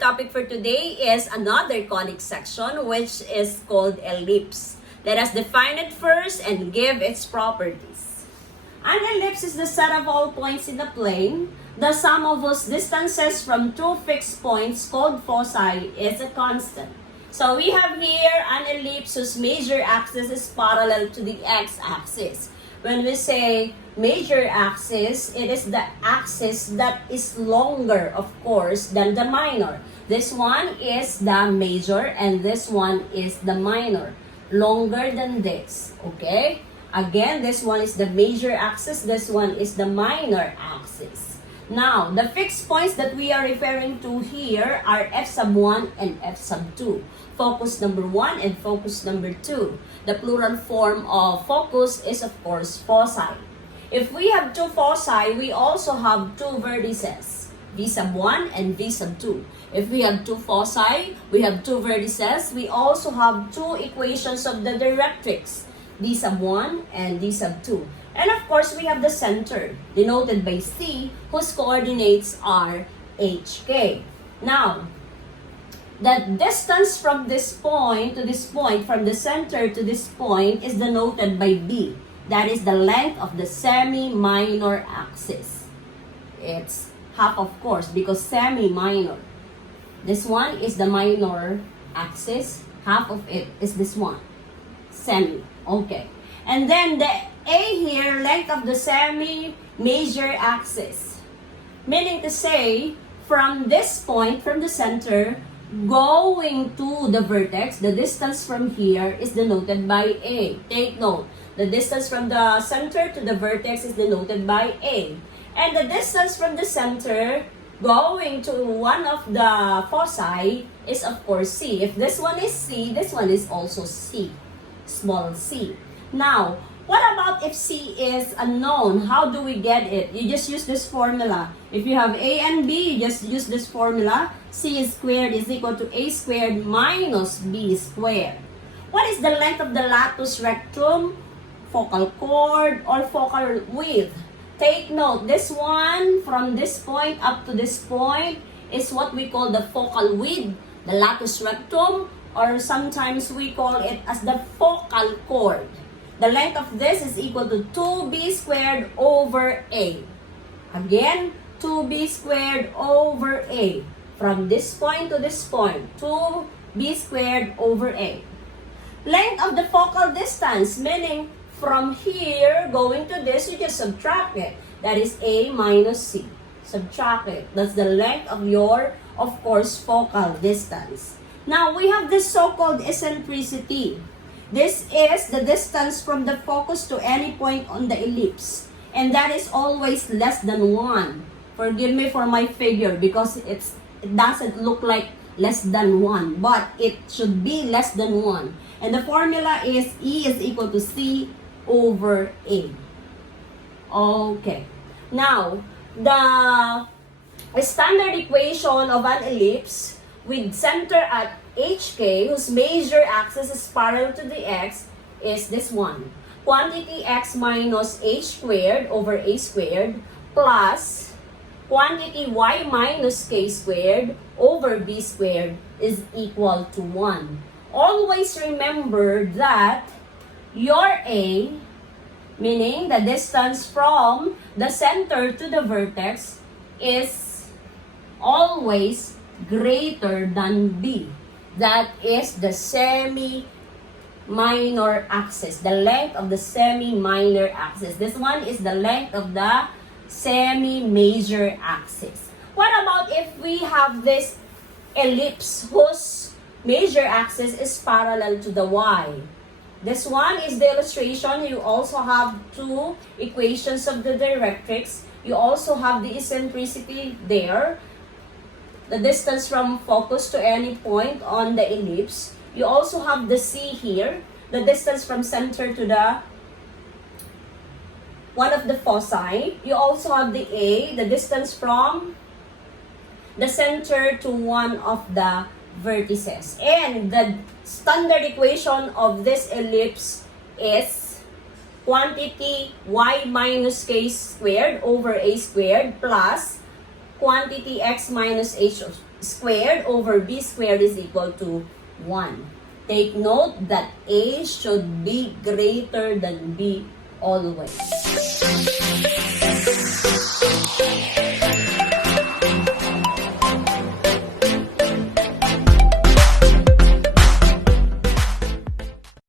topic for today is another conic section, which is called ellipse. Let us define it first and give its properties. An ellipse is the set of all points in the plane. The sum of whose distances from two fixed points called foci is a constant. So we have here an ellipse whose major axis is parallel to the x-axis. When we say major axis, it is the axis that is longer, of course, than the minor. This one is the major and this one is the minor. Longer than this, okay? Again, this one is the major axis, this one is the minor axis. Now, the fixed points that we are referring to here are f sub 1 and f sub 2. Focus number 1 and focus number 2. The plural form of focus is, of course, foci. If we have two foci, we also have two vertices, v sub 1 and v sub 2. If we have two foci, we have two vertices. We also have two equations of the directrix, d sub 1 and d sub 2. And of course, we have the center, denoted by C, whose coordinates are HK. Now, the distance from this point to this point, from the center to this point, is denoted by B. That is the length of the semi-minor axis. It's half, of course, because semi-minor. This one is the minor axis. Half of it is this one. Semi. Okay. And then the A here, length of the semi-major axis. Meaning to say, from this point, from the center, going to the vertex, the distance from here is denoted by A. Take note, the distance from the center to the vertex is denoted by A. And the distance from the center going to one of the foci is, of course, C. If this one is C, this one is also C, small c. Now, what about if C is unknown? How do we get it? You just use this formula. If you have A and B, you just use this formula. C squared is equal to A squared minus B squared. What is the length of the latus rectum, focal chord, or focal width? Take note, this one, from this point up to this point, is what we call the focal width, the latus rectum, or sometimes we call it as the focal chord. The length of this is equal to 2b squared over A. Again, 2b squared over A. From this point to this point, 2b squared over A. Length of the focal distance, meaning from here going to this, you just subtract it. That is A minus C. Subtract it. That's the length of your, of course, focal distance. Now, we have this so-called eccentricity. This is the distance from the focus to any point on the ellipse. And that is always less than 1. Forgive me for my figure because it doesn't look like less than 1. But it should be less than 1. And the formula is E is equal to C over A. Okay. Now, the standard equation of an ellipse with center at HK, whose major axis is parallel to the x, is this one. Quantity x minus h squared over a squared plus quantity y minus k squared over b squared is equal to 1. Always remember that your A, meaning the distance from the center to the vertex, is always greater than B. That is the semi-minor axis, the length of the semi-minor axis. This one is the length of the semi-major axis. What about if we have this ellipse whose major axis is parallel to the y? This one is the illustration. You also have two equations of the directrix. You also have the eccentricity there, the distance from focus to any point on the ellipse. You also have the C here, the distance from center to the one of the foci. You also have the A, the distance from the center to one of the vertices. And the standard equation of this ellipse is quantity y minus k squared over a squared plus quantity x minus h squared over b squared is equal to 1. Take note that a should be greater than b always.